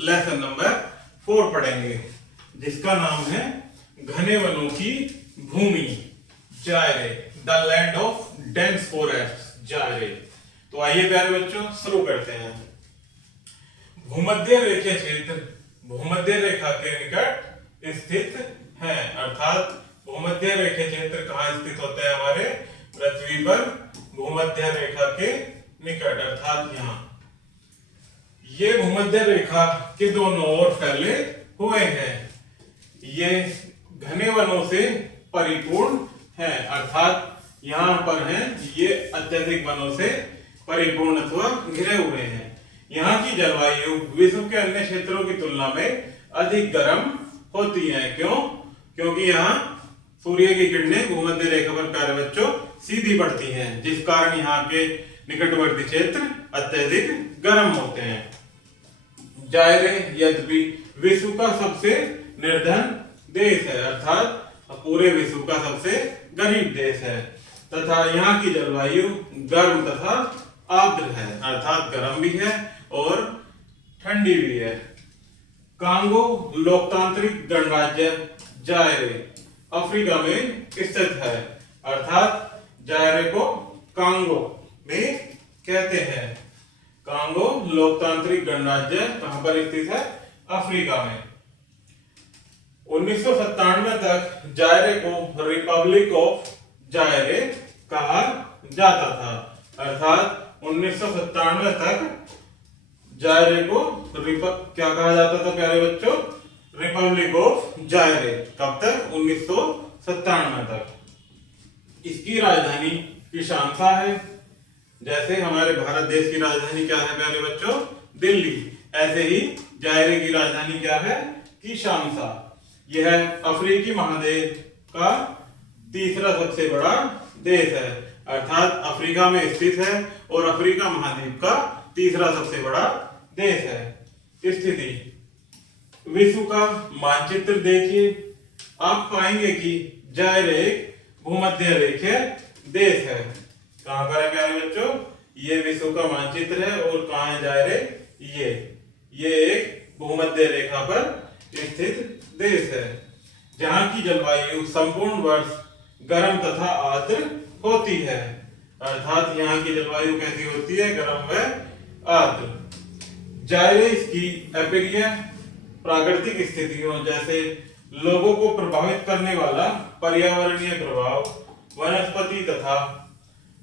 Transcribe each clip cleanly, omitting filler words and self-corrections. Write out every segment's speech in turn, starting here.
Lesson number 4 पढ़ेंगे, जिसका नाम है घने वनों की भूमि, Zaire, the land of dense forest, Zaire. तो आइए प्यारे बच्चों शुरू करते हैं। भूमध्य रेखीय क्षेत्र भूमध्य रेखा के निकट स्थित है, अर्थात भूमध्य रेखीय क्षेत्र कहाँ स्थित होते हैं? हमारे पृथ्वी पर भूमध्य रेखा के निकट, अर्थात यहाँ। ये भूमध्य रेखा के दोनों ओर फैले हुए हैं। ये घने वनों से परिपूर्ण है, अर्थात यहाँ पर है ये अत्यधिक वनों से परिपूर्ण अथवा घिरे हुए हैं। यहाँ की जलवायु विश्व के अन्य क्षेत्रों की तुलना में अधिक गर्म होती है। क्यों? क्योंकि यहाँ सूर्य की किरणें भूमध्य रेखा पर प्यारे बच्चों सीधी पड़ती हैं, जिस कारण यहाँ के निकटवर्ती क्षेत्र अत्यधिक गर्म होते हैं। जायरे यद्यपि विश्व का सबसे निर्धन देश है, अर्थात पूरे विश्व का सबसे गरीब देश है, तथा यहाँ की जलवायु गर्म तथा आर्द्र है, अर्थात गर्म भी है और ठंडी भी है। कांगो लोकतांत्रिक गणराज्य जायरे अफ्रीका में स्थित है, अर्थात जायरे को कांगो में कहते हैं। कांगो लोकतांत्रिक गणराज्य कहां पर स्थित है? अफ्रीका में। 1997 तक जायरे को रिपब्लिक ऑफ जायरे कहा जाता था, अर्थात 1997 तक जायरे को क्या कहा जाता था प्यारे बच्चों? Republic of जायरे। कब तक? 1997 तक। इसकी राजधानी किशानसा है। जैसे हमारे भारत देश की राजधानी क्या है प्यारे बच्चों? दिल्ली। ऐसे ही जायरे की राजधानी क्या है? किशानसा। यह अफ्रीकी महाद्वीप का तीसरा सबसे बड़ा देश है, अर्थात अफ्रीका में स्थित है और अफ्रीका महाद्वीप का तीसरा सबसे बड़ा देश है। स्थिति विश्व का मानचित्र देखिए, आप पाएंगे कि जायरे एक भूमध्य रेखीय देश है। कहां पर है प्यारे बच्चों? ये विश्व का मानचित्र है और कहां है जायरे? ये एक भूमध्य रेखा पर स्थित देश है, जहां की जलवायु संपूर्ण वर्ष गर्म तथा आर्द्र होती है, अर्थात यहाँ की जलवायु कैसी होती है? गर्म व आर्द्र। जायरे इसकी अप्रिय प्राकृतिक स्थितियों जैसे लोगों को प्रभावित करने वाला पर्यावरणीय प्रभाव, वनस्पति तथा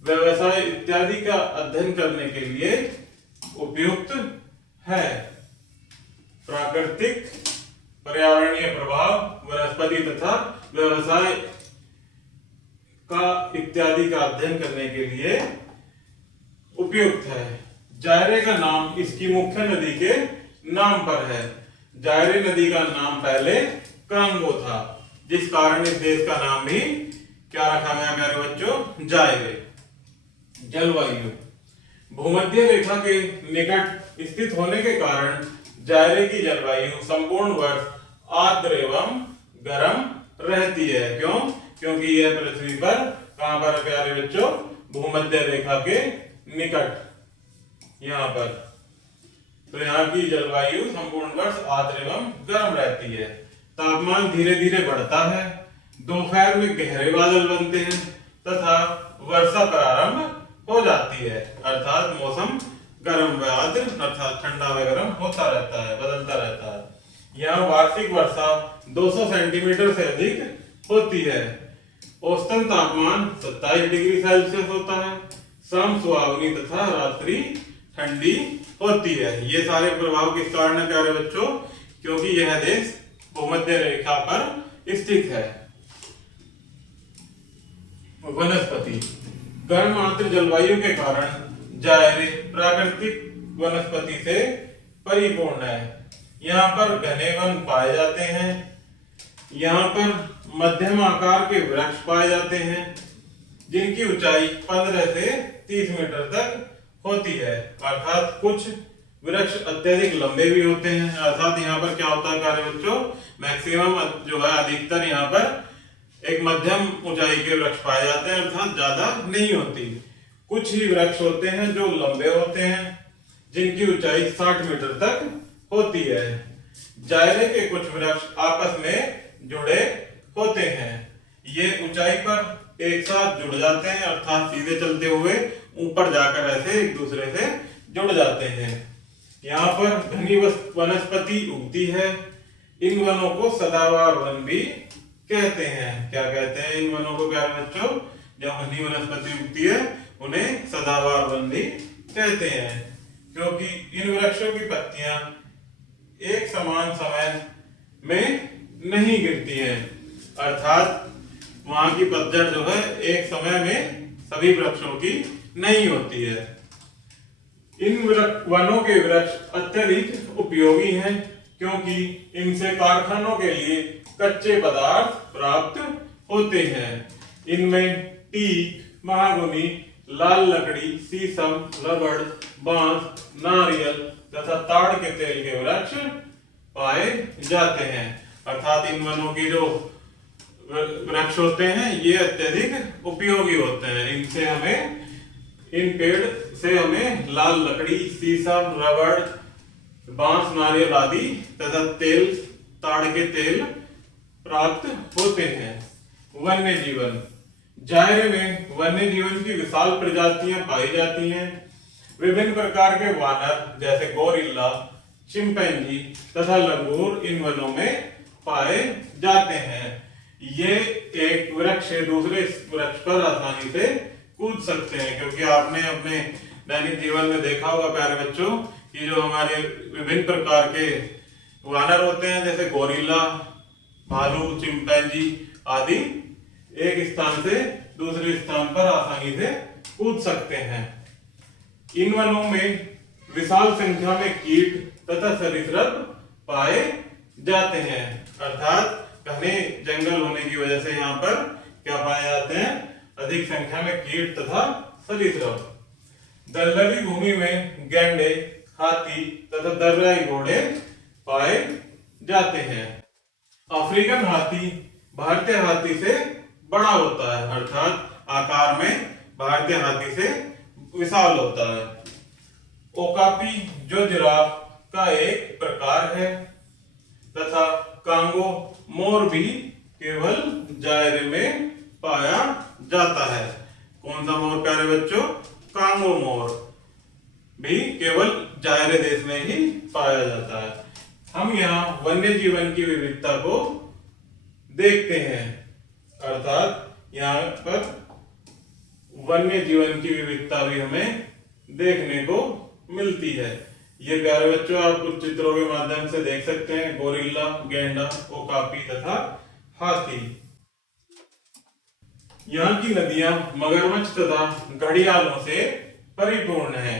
व्यवसाय इत्यादि का अध्ययन करने के लिए उपयुक्त है। प्राकृतिक, पर्यावरणीय प्रभाव, वनस्पति तथा व्यवसाय का इत्यादि का अध्ययन करने के लिए उपयुक्त है। जायरे का नाम इसकी मुख्य नदी के नाम पर है। जायरे नदी का नाम पहले कांगो था, जिस कारण इस देश का नाम भी क्या रखा गया प्यारे बच्चों? जायरे। जलवायु भूमध्य रेखा के निकट स्थित होने के कारण जायरे की जलवायु संपूर्ण वर्ष आर्द्र एवं गर्म रहती है। क्यों? क्योंकि यह पृथ्वी पर कहां पर प्यारे बच्चों? भूमध्य रेखा के निकट, यहाँ पर। तो यहाँ की जलवायु संपूर्ण वर्ष आर्द्र एवं गर्म रहती है। तापमान धीरे धीरे बढ़ता है, दोपहर में गहरे बादल बनते हैं तथा वर्षा प्रारंभ हो जाती है, अर्थात मौसम गर्म व आर्द्र अर्थात ठंडा व गर्म होता रहता है, बदलता रहता है। यहाँ वार्षिक वर्षा 200 सेंटीमीटर से अधिक होती है। औसतन तापमान 27 डिग्री सेल्सियस होता है। शाम सुहावनी तथा रात्रि ठंडी होती है। ये सारे प्रभाव किस कारण है प्यारे बच्चों? क्योंकि यह देश भूमध्य रेखा पर स्थित है। वनस्पति गर्म आर्द्र जलवायु के कारण जायरे प्राकृतिक वनस्पति से परिपूर्ण है। यहाँ पर घने वन पाए जाते हैं। यहाँ पर मध्यम आकार के वृक्ष पाए जाते हैं, जिनकी ऊंचाई 15 से 30 मीटर तक होती है, अर्थात कुछ वृक्ष अत्यधिक लंबे भी होते हैं। अर्थात यहाँ पर क्या होता है प्यारे बच्चों? मैक्सिमम जो है अधिकतर यहाँ पर एक मध्यम ऊंचाई के वृक्ष पाए जाते हैं, अर्थात ज्यादा नहीं होती। कुछ ही वृक्ष होते हैं जो लंबे होते हैं, जिनकी ऊंचाई 60 मीटर तक होती है। जायरे के कुछ वृक्ष आपस में जुड़े होते हैं। ये ऊंचाई पर एक साथ जुड़ जाते हैं, अर्थात सीधे चलते हुए ऊपर जाकर ऐसे एक दूसरे से जुड़ जाते हैं। यहाँ पर घनी वनस्पति उगती है। इन वनों को सदाबहार वन भी कहते हैं। क्या कहते हैं इन वनों को प्यारे बच्चों? जब घनी वनस्पति उगती है उन्हें सदाबहार वन भी कहते हैं, क्योंकि इन वृक्षों की पत्तियां एक समान समय में नहीं गिरती है, अर्थात वहां की पतझड़ जो है एक समय में सभी वृक्षों की नहीं होती है। इन वनों के वृक्ष अत्यधिक उपयोगी हैं, क्योंकि इनसे कारखानों के लिए कच्चे पदार्थ प्राप्त होते हैं। इनमें टीक, महागनी, लाल लकड़ी, शीशम, रबड़, बांस, नारियल तथा ताड़ के तेल के वृक्ष पाए जाते हैं। अर्थात इन वनों की जो वृक्ष होते हैं ये अत्यधिक उपयोगी होते हैं। इनसे हमें, इन पेड़ से हमें लाल लकड़ी, शीशम, रबड़, बांस, नारियल आदि तथा तेल, ताड़ के तेल प्राप्त होते हैं। वन्य जीवन। जायरे में वन्य जीवन की विशाल प्रजातियां पाई जाती हैं। विभिन्न प्रकार के वानर जैसे गोरिल्ला, चिंपैंजी तथा लंगूर इन वनों में पाए जाते हैं। ये एक वृक्ष से दूसरे वृक्ष पर आसानी से कूद सकते हैं, क्योंकि आपने अपने दैनिक जीवन में देखा होगा प्यारे बच्चों कि जो हमारे विभिन्न प्रकार के वानर होते हैं जैसे गोरिल्ला, भालू, चिंपैंजी आदि एक स्थान से दूसरे स्थान पर आसानी से कूद सकते हैं। इन वनों में विशाल संख्या में कीट तथा सरीसृप पाए जाते हैं, अर्थात घने जंगल होने की वजह से यहाँ पर क्या पाए जाते हैं? अधिक संख्या में कीट तथा सरीसृप। दलदली भूमि में गैंडे, हाथी तथा दर्राई घोड़े पाए जाते हैं। अफ्रीकन हाथी भारतीय हाथी से बड़ा होता है, अर्थात आकार में भारतीय हाथी से विशाल होता है। ओकापी जो जिराफ का एक प्रकार है तथा कांगो मोर भी केवल जायरे में पाया जाता है। कौन सा मोर प्यारे बच्चों? कांगो मोर भी केवल जायरे देश में ही पाया जाता है। हम यहाँ वन्य जीवन की विविधता को देखते हैं, अर्थात यहाँ पर वन्य जीवन की विविधता भी हमें देखने को मिलती है। ये प्यारे बच्चों आप कुछ चित्रों के माध्यम से देख सकते हैं, गोरिल्ला, गेंडा, ओकापी तथा हाथी। यहाँ की नदियां मगरमच्छ तथा घड़ियालों से परिपूर्ण है,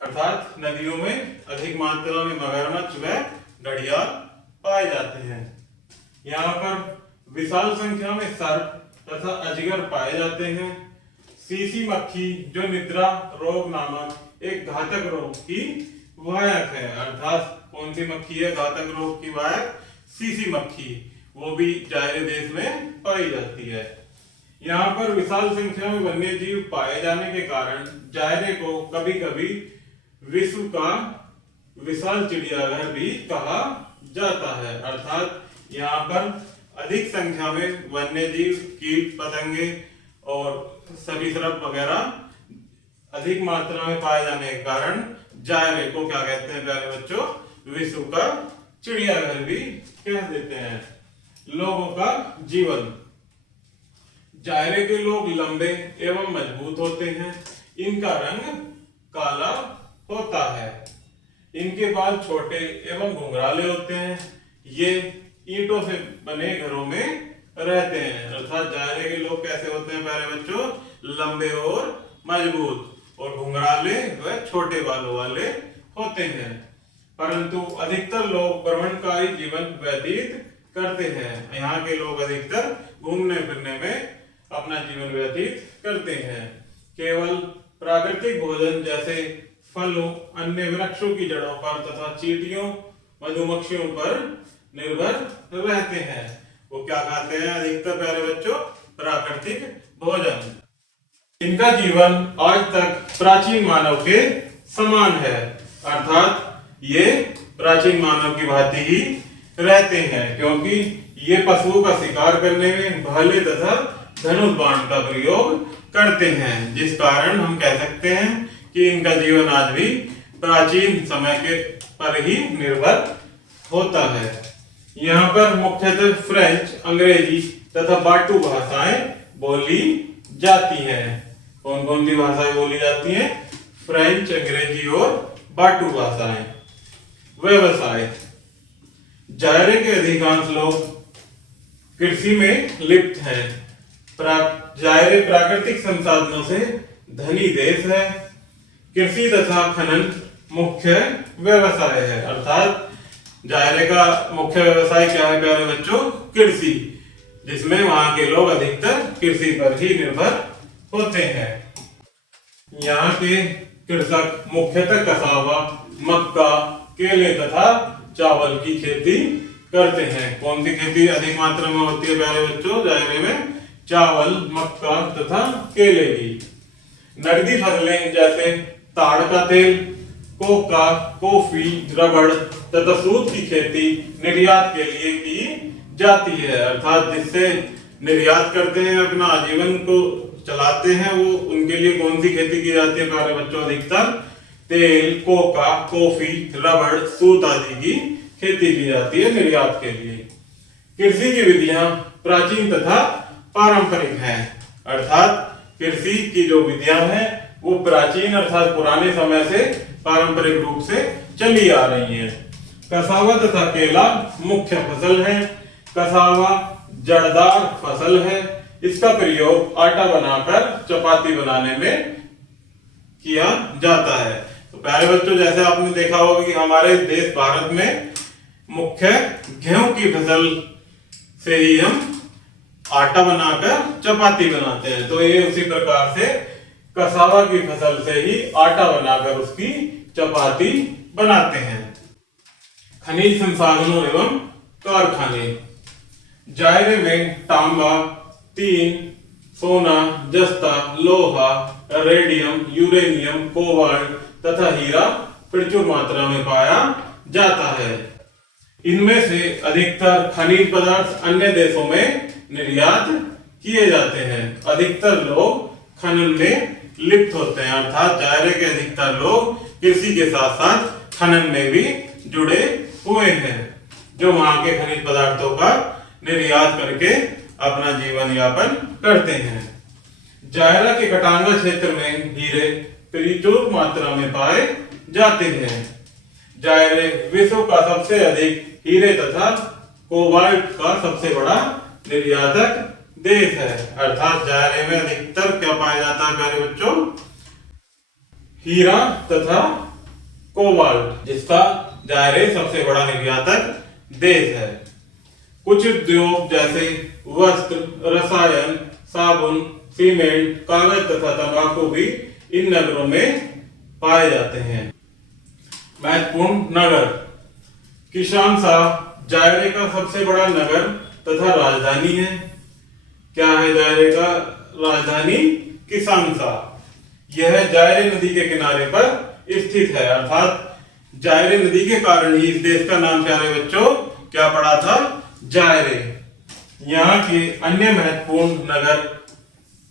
अर्थात नदियों में अधिक मात्रा में मगरमच्छ व घड़ियाल पाए जाते हैं। यहाँ पर विशाल संख्या में सर्प तथा अजगर पाए जाते हैं। सीसी मक्खी जो निद्रा रोग नामक एक घातक रोग की वाहक है, अर्थात कौन सी मक्खी है घातक रोग की वाहक? सीसी मक्खी, वो भी जायरे देश में पाई जाती है। यहाँ पर विशाल संख्या में वन्य जीव पाए जाने के कारण जायरे को कभी कभी विश्व का विशाल चिड़ियाघर भी कहा जाता है, अर्थात यहाँ पर अधिक संख्या में वन्य जीव, कीट पतंगे और सरीसृप वगैरह अधिक मात्रा में पाए जाने के कारण जायरे को क्या कहते हैं प्यारे बच्चों? विश्व का चिड़ियाघर भी कह देते हैं। लोगों का जीवन। जायरे के लोग लंबे एवं मजबूत होते हैं। इनका रंग काला होता है। इनके बाल छोटे एवं घुंघराले होते हैं। ये ईंटों से बने घरों में रहते हैं, अर्थात जायरे के लोग कैसे होते हैं प्यारे बच्चों? लंबे और मजबूत और घुंघराले व छोटे बालों वाले होते हैं। परंतु अधिकतर लोग भ्रमणकारी जीवन व्यतीत करते हैं। यहाँ के लोग अधिकतर घूमने फिरने में अपना जीवन व्यतीत करते हैं। केवल प्राकृतिक भोजन जैसे फलों, अन्य वृक्षों की जड़ों पर तथा चींटियों, मधुमक्खियों पर निर्भर रहते हैं। वो क्या खाते हैं अधिकतर प्यारे बच्चों? प्राकृतिक भोजन। इनका जीवन आज तक प्राचीन मानव के समान है, अर्थात ये प्राचीन मानव की भांति ही रहते हैं, क्योंकि ये पशुओं का शिकार करने में भाले तथा धनुष बाण का प्रयोग करते हैं, जिस कारण हम कह सकते हैं कि इनका जीवन आज भी प्राचीन समय के पर ही निर्भर होता है। यहाँ पर मुख्यतः फ्रेंच, अंग्रेजी तथा बाटू भाषाएं बोली जाती हैं। कौन कौन सी भाषाएं बोली जाती हैं? फ्रेंच, अंग्रेजी और बाटू भाषाएं। व्यवसाय। जायरे के अधिकांश लोग कृषि में लिप्त हैं। जायरे प्राकृतिक संसाधनों से धनी देश है। कृषि तथा खनन मुख्य व्यवसाय है। अर्थात जायरे का मुख्य व्यवसाय क्या है प्यारे बच्चों? कृषि, जिसमें वहां के लोग अधिकतर कृषि पर ही निर्भर होते हैं। यहाँ के कृषक मुख्यतः कसावा, मक्का, केले तथा चावल की खेती करते हैं। कौन सी खेती अधिक मात्रा में होती है प्यारे बच्चों जायरे में? चावल, मक्का तथा केले की। नकदी फसलें जैसे ताड़ का तेल, कोका, कॉफी, रबड़ तथा सूत की खेती निर्यात के लिए की जाती है। अर्थात जिससे निर्यात करते हैं, अपना आजीवन को चलाते हैं, वो उनके लिए कौन सी खेती की जाती है प्यारे बच्चों? अधिकतर तेल, कोका, कॉफी, रबड़, सूत आदि की खेती की जाती है निर्यात के लिए। कृषि की विधियां प्राचीन तथा पारंपरिक हैं। अर्थात कृषि की जो विधियां हैं वो प्राचीन अर्थात पुराने समय से पारंपरिक रूप से चली आ रही हैं। कसावा तथा केला मुख्य फसल है। कसावा जड़दार फसल है। इसका प्रयोग आटा बनाकर चपाती बनाने में किया जाता है। तो प्यारे बच्चों, जैसे आपने देखा होगा कि हमारे देश भारत में मुख्य गेहूं की फसल से ही हम आटा बनाकर चपाती बनाते हैं। तो ये उसी प्रकार से कसावा की फसल से ही आटा बनाकर उसकी चपाती बनाते हैं। खनिज संसाधनों एवं कारखाने। जायरे में तांबा, तीन, सोना, जस्ता, लोहा, रेडियम, यूरेनियम, कोबाल्ट तथा हीरा प्रचुर मात्रा में पाया जाता है। इनमें से अधिकतर खनिज पदार्थ अन्य देशों में निर्यात किए जाते हैं। अधिकतर लोग खनन में लिप्त होते हैं। अर्थात जायरे के अधिकतर लोग कृषि के साथ साथ खनन में भी जुड़े हुए हैं, जो वहां के खनिज पदार्थों का निर्यात करके अपना जीवन यापन करते हैं। जायरा के कटांगा क्षेत्र में हीरे प्रचुर मात्रा में पाए जाते हैं। जायरे विश्व का सबसे अधिक हीरे तथा कोबाल्ट का सबसे बड़ा निर्यातक देश है। अर्थात जायरे में अधिकतर क्या पाया जाता है प्यारे बच्चों? हीरा तथा कोबाल्ट, जिसका जायरे सबसे बड़ा निर्यातक देश है। कुछ उद्योग जैसे वस्त्र, रसायन, साबुन, सीमेंट, कागज तथा तंबाकू भी इन नगरों में पाए जाते हैं। महत्वपूर्ण नगर। किशानसा जायरे का सबसे बड़ा नगर तथा राजधानी है। क्या है जायरे का राजधानी? किशानसा। यह जायरे नदी के किनारे पर स्थित है। अर्थात जायरे नदी के कारण ही इस देश का नाम प्यारे बच्चों क्या पड़ा था? जायरे। यहाँ के अन्य महत्वपूर्ण नगर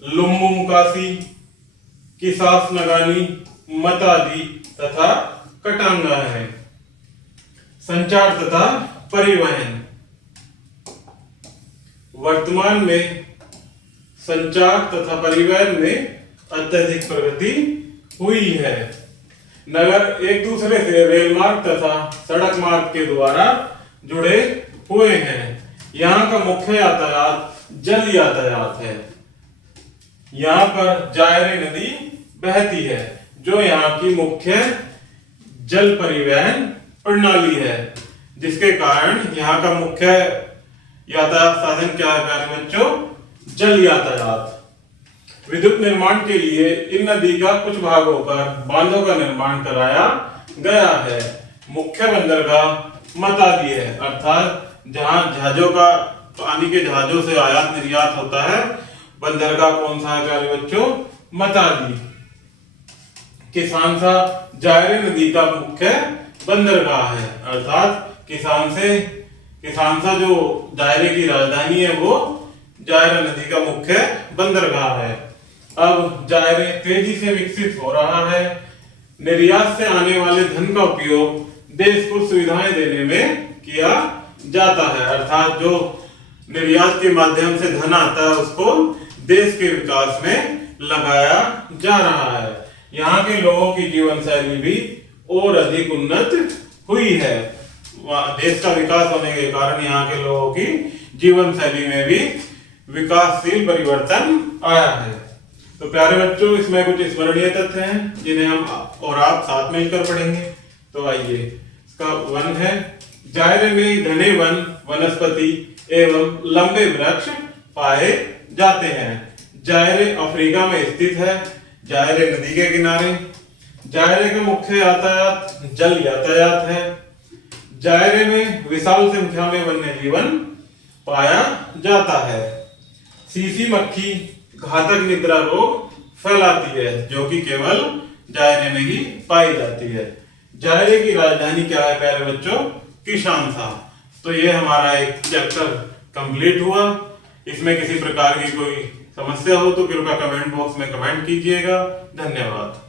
लुम्बुंकासी, किसास नगानी, मतादी तथा कटांगा है। संचार तथा परिवहन। वर्तमान में संचार तथा परिवहन में अत्यधिक प्रगति हुई है। नगर एक दूसरे से रेल मार्ग तथा सड़क मार्ग के द्वारा जुड़े हुए हैं। यहाँ का मुख्य यातायात जल यातायात है। यहाँ पर जायरे नदी बहती है, जो यहाँ की मुख्य जल परिवहन प्रणाली है, जिसके कारण यहाँ का मुख्य यातायात साधन क्या है प्यारे बच्चों? जल यातायात। विद्युत निर्माण के लिए इन नदी का कुछ भागों पर बांधों का निर्माण कराया गया है। मुख्य बंदरगाह मतादी है। अर्थात जहां जहाजों का पानी के जहाजों से आयात निर्यात होता है, बंदरगाह कौन सा है प्यारे बच्चों? मतादी। किसानसा जायरे नदी का मुख्य बंदरगाह है। अर्थात किसान सा जो जायरे की राजधानी है वो जायरा नदी का मुख्य बंदरगाह है। अब जायरे तेजी से विकसित हो रहा है। निर्यात से आने वाले धन का उपयोग देश को सुविधाएं देने में किया जाता है, अर्थात जो निर्यात के माध्यम से धन आता है उसको देश के विकास में लगाया जा रहा है। यहाँ के लोगों की जीवन शैली भी और अधिक उन्नत हुई है। देश का विकास होने के कारण यहाँ के लोगों की जीवन शैली में भी विकासशील परिवर्तन आया है। तो प्यारे बच्चों, इसमें कुछ स्मरणीय तथ्य हैं जिन्हें हम और आप साथ मिलकर पढ़ेंगे। तो आइए, इसका वन है, जायरे में घने वन, वनस्पति एवं लंबे वृक्ष पाए जाते हैं। जायरे अफ्रीका में स्थित है। जायरे नदी के किनारे। जायरे का मुख्य यातायात जल यातायात है। जायरे में विशाल संख्या में वन्य जीवन पाया जाता है। सीसी मक्खी घातक निद्रा रोग फैलाती है, जो कि केवल जायरे में ही पाई जाती है। जायरे की राजधानी क्या है प्यारे बच्चों? किशानसा। तो ये हमारा एक चैप्टर कंप्लीट हुआ। इसमें किसी प्रकार की कोई समस्या हो तो कृपया कमेंट बॉक्स में कमेंट कीजिएगा। धन्यवाद।